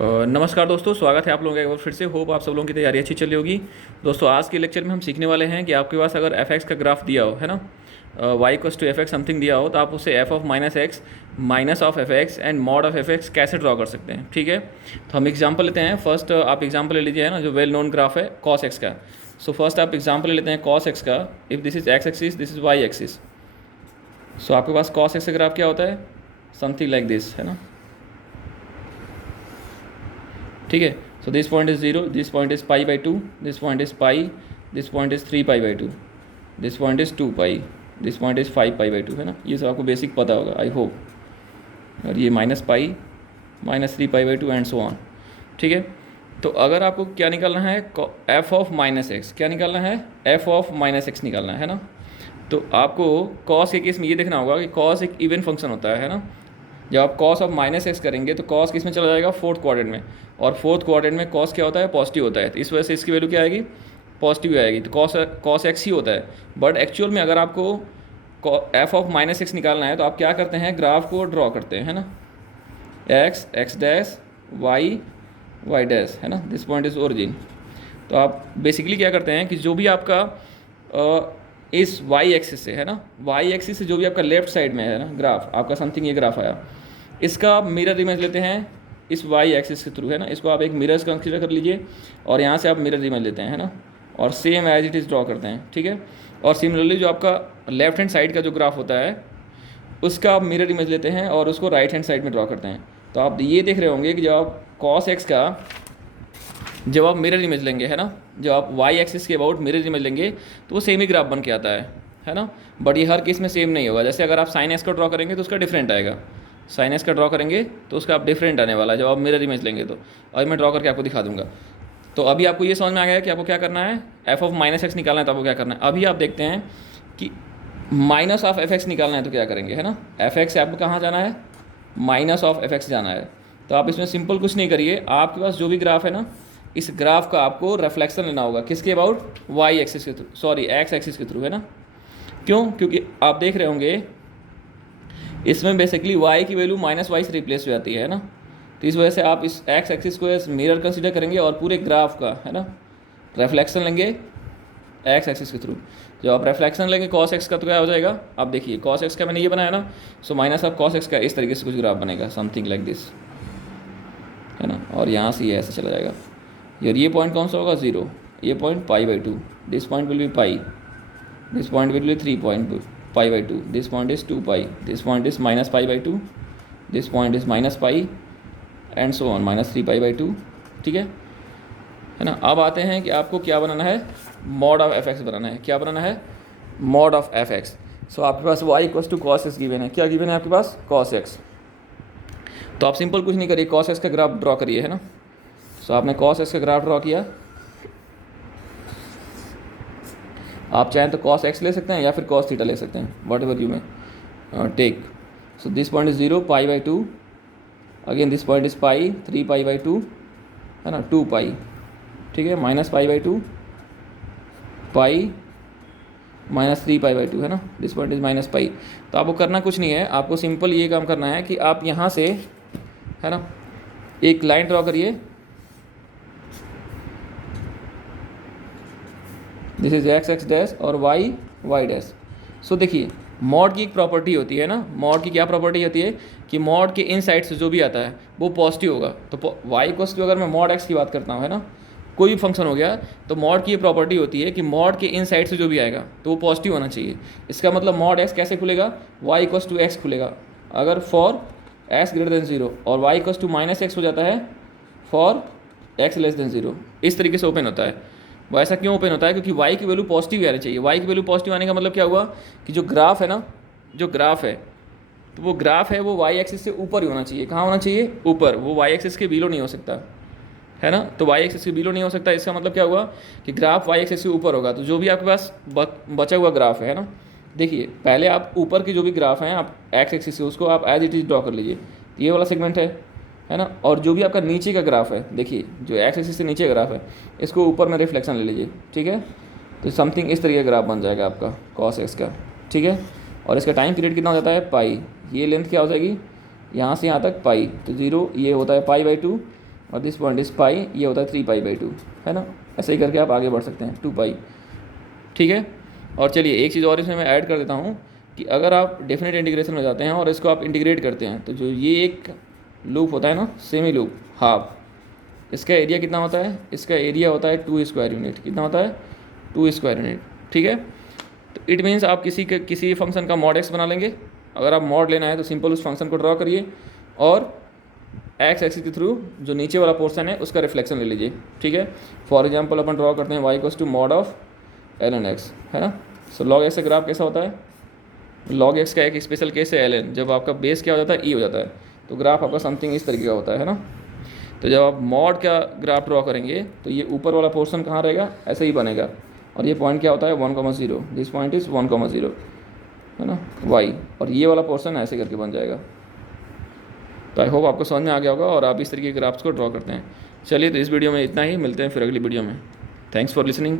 नमस्कार दोस्तों, स्वागत है आप लोगों का एक बार फिर से। होप आप सब लोगों की तैयारी अच्छी चल रही होगी। दोस्तों आज के लेक्चर में हम सीखने वाले हैं कि आपके पास अगर एफ एक्स का ग्राफ दिया हो, है ना, Y equals to F X something दिया हो, तो आप उसे F of minus X minus of F X and mod of F X कैसे ड्रॉ कर सकते हैं। ठीक है, तो हम एग्जाम्पल लेते हैं। फर्स्ट आप एग्जाम्पल ले लीजिए, है ना, जो वेल नोन ग्राफ है कॉस एक्स का। सो फर्स्ट आप एग्जाम्पल ले लेते हैं कॉस एक्स का। If this is X axis, this is Y axis. So आपके पास कॉस एक्स का ग्राफ क्या होता है, समथिंग लाइक दिस, है ना। ठीक है, सो this point is 0, this point is pi by 2, this point is pi, this point is 3 pi by 2, this point is 2 pi, this point is 5 pi by 2, है ना। ये सब आपको बेसिक पता होगा आई होप। और ये minus pi, minus 3 pi by 2 and so on. ठीक है, तो अगर आपको क्या निकालना है, एफ ऑफ माइनस एक्स, क्या निकालना है, एफ ऑफ माइनस एक्स निकालना है ना। तो आपको कॉस के केस में ये देखना होगा कि कॉस एक इवन फंक्शन होता है ना। जब आप कॉस ऑफ माइनस एक्स करेंगे तो कॉस किस में चला जाएगा, फोर्थ क्वाड्रेंट में, और फोर्थ क्वाड्रेंट में कॉस क्या होता है, पॉजिटिव होता है। तो इस वजह से इसकी वैल्यू क्या आएगी, पॉजिटिव आएगी। तो कॉस एक्स ही होता है। बट एक्चुअल में अगर आपको एफ ऑफ माइनस एक्स निकालना है तो आप क्या करते हैं, ग्राफ को ड्रॉ करते हैं, है ना। X X dash, Y Y dash, है ना, दिस पॉइंट इज ओरिजिन। तो आप बेसिकली क्या करते हैं कि जो भी आपका इस वाई एक्सिस से, है ना, वाई एक्सिस से जो भी आपका लेफ्ट साइड में है ना ग्राफ, आपका समथिंग ये ग्राफ आया, इसका आप मिरर इमेज लेते हैं इस वाई एक्सिस के थ्रू, है ना। इसको आप एक मिरर्स कंसीडर कर लीजिए और यहाँ से आप मिरर इमेज लेते हैं, है ना, और same as it is draw करते हैं। ठीक है, और सिमिलरली जो आपका लेफ्ट हैंड साइड का जो ग्राफ होता है उसका आप मिरर इमेज लेते हैं और उसको राइट हैंड साइड में ड्रॉ करते हैं। तो आप ये देख रहे होंगे कि जब आप कॉस एक्स का जब आप मिरर इमेज लेंगे, है ना, जब आप वाई एक्सिस के अबाउट मिरर इमेज लेंगे तो वो सेम ही ग्राफ बन के आता है ना। बट ये हर केस में सेम नहीं होगा। जैसे अगर आप साइन एक्स का ड्रॉ करेंगे तो उसका डिफरेंट आएगा, साइन एक्स का ड्रॉ करेंगे तो उसका आप डिफरेंट आने वाला है जब आप मिरर इमेज लेंगे तो। और मैं ड्रॉ करके आपको दिखा दूंगा। तो अभी आपको ये समझ में आ गया है कि आपको क्या करना है, एफ ऑफ माइनस एक्स निकालना है तो आपको क्या करना है। अभी आप देखते हैं कि माइनस ऑफ एफ एक्स निकालना है तो क्या करेंगे, है ना। एफ एक्स से आपको कहाँ जाना है, माइनस ऑफ एफ एक्स जाना है। तो आप इसमें सिंपल कुछ नहीं करिए, आपके पास जो भी ग्राफ है ना, इस ग्राफ का आपको रिफ्लेक्शन लेना होगा किसके अबाउट, वाई एक्सिस के थ्रू, सॉरी एक्स एक्सिस के थ्रू, है ना। क्यों, क्योंकि आप देख रहे होंगे इसमें बेसिकली y की वैल्यू माइनस वाई से रिप्लेस हो जाती है ना। तो इस वजह से आप इस एक्स एक्सिस को एज मिरर कंसीडर करेंगे और पूरे ग्राफ का, है ना, रिफ्लेक्शन लेंगे एक्स एक्सिस के थ्रू। जब आप रिफ्लेक्शन लेंगे कॉस एक्स का तो क्या हो जाएगा, आप देखिए कॉस एक्स का मैंने ये बनाया ना, so minus of cos X का इस तरीके से कुछ ग्राफ बनेगा, समथिंग लाइक दिस, है ना। और यहाँ से ये ऐसे चला जाएगा। यार ये पॉइंट कौन सा होगा, 0, ये point pi by 2, this point will be pi, this point will be 3 point pi by 2, this point is 2 pi, this point is minus pi by 2, this point is minus pi and so on, minus 3 pi by 2। ठीक है ना। अब आते हैं कि आपको क्या बनाना है, मॉड ऑफ एफ एक्स बनाना है। क्या बनाना है, mod of F X. So आपके पास Y equals to cos X given है। क्या गिवन है आपके पास, कॉस एक्स। तो आप सिंपल कुछ नहीं करिए, कॉस एक्स का ग्राफ ड्रॉ करिए, है ना। सो आपने कॉस एक्स का ग्राफ ड्रॉ किया। आप चाहें तो कॉस एक्स ले सकते हैं या फिर कॉस थीटा ले सकते हैं, वट एवर यू में take. So this point is 0, pi by 2, again this point is pi, 3 pi by 2, है ना, 2 पाई, ठीक है, minus pi by 2, pi, minus 3 pi by 2, है ना, this point is minus pi. तो आपको करना कुछ नहीं है, आपको सिंपल ये काम करना है कि आप यहाँ से, है ना, एक लाइन ड्रॉ करिए। This is x X dash और वाई वाई डैश। सो देखिए मॉड की एक प्रॉपर्टी होती है ना, मॉड की क्या प्रॉपर्टी होती है कि मॉड के इन साइड से जो भी आता है वो पॉजिटिव होगा। तो वाई इक्वल्स टू, अगर मैं मॉड एक्स की बात करता हूँ, है ना, कोई भी फंक्शन हो गया, तो मॉड की ये प्रॉपर्टी होती है कि मॉड के इन साइड से जो भी आएगा तो वो पॉजिटिव होना चाहिए। इसका मतलब मॉड एक्स कैसे खुलेगा, वाई इक्वल्स टू एक्स खुलेगा अगर फॉर एक्स ग्रेटर देन 0, और Y equals to minus X हो जाता है फॉर एक्स लेस देन 0। इस तरीके से ओपन होता है। वो ऐसा क्यों ओपन होता है, क्योंकि y की वैल्यू पॉजिटिव आनी चाहिए। y की वैल्यू पॉजिटिव आने का मतलब क्या हुआ कि जो ग्राफ है ना, जो ग्राफ है, तो वो ग्राफ है वो y एक्सिस से ऊपर ही होना चाहिए। कहाँ होना चाहिए, ऊपर। वो y एक्सिस के बिलो नहीं हो सकता, है ना। तो y एक्सिस के बिलो नहीं हो सकता, इसका मतलब क्या हुआ कि ग्राफ y एक्सिस से ऊपर होगा। तो जो भी आपके पास बचा हुआ ग्राफ है ना, देखिए पहले आप ऊपर की जो भी ग्राफ हैं आप x एक्सिस से, उसको आप एज इट इज ड्रॉ कर लीजिए। तो ये वाला सेगमेंट है ना। और जो भी आपका नीचे का ग्राफ है, देखिए जो एक्स एक्सिस से नीचे का ग्राफ है, इसको ऊपर में रिफ्लेक्शन ले लीजिए, ठीक है। तो समथिंग इस तरीके का ग्राफ बन जाएगा आपका कॉस एक्स का, ठीक है। और इसका टाइम पीरियड कितना हो जाता है, पाई। ये लेंथ क्या हो जाएगी, यहाँ से यहाँ तक पाई, तो 0, ये होता है पाई बाई 2, और दिस पॉइंट इज़ पाई, ये होता है 3π/2, है ना। ऐसे ही करके आप आगे बढ़ सकते हैं 2π, ठीक है। और चलिए एक चीज़ और इसमें मैं ऐड कर देता हूँ कि अगर आप डेफिनेट इंटीग्रेशन में जाते हैं और इसको आप इंटीग्रेट करते हैं तो जो ये एक लूप होता है ना, सेमी लूप हाफ, इसका एरिया कितना होता है, इसका एरिया होता है 2 स्क्वायर यूनिट। कितना होता है, 2 स्क्वायर यूनिट, ठीक है। तो इट मीन्स आप किसी फंक्शन का मॉड एक्स बना लेंगे। अगर आप मॉड लेना है तो सिंपल उस फंक्शन को ड्रॉ करिए और एक्स एक्सिस के थ्रू जो नीचे वाला पोर्शन है उसका रिफ्लेक्शन ले लीजिए, ठीक है। फॉर एग्जाम्पल अपन ड्रॉ करते हैं y = mod of ln x, है ना। सो log x का ग्राफ कैसा होता है, log x का एक स्पेशल केस है ln, जब आपका बेस क्या हो जाता है, e हो जाता है, तो ग्राफ आपका समथिंग इस तरीके का होता है ना। तो जब आप मॉड का ग्राफ ड्रॉ करेंगे तो ये ऊपर वाला पोर्शन कहाँ रहेगा, ऐसे ही बनेगा, और ये पॉइंट क्या होता है 1,0, दिस पॉइंट इज़ 1,0, है ना, y, और ये वाला पोर्शन ऐसे करके बन जाएगा। तो आई होप आपको समझ में आ गया होगा और आप इस तरीके के ग्राफ्स को ड्रॉ करते हैं। चलिए तो इस वीडियो में इतना ही, मिलते हैं फिर अगली वीडियो में। Thanks for listening.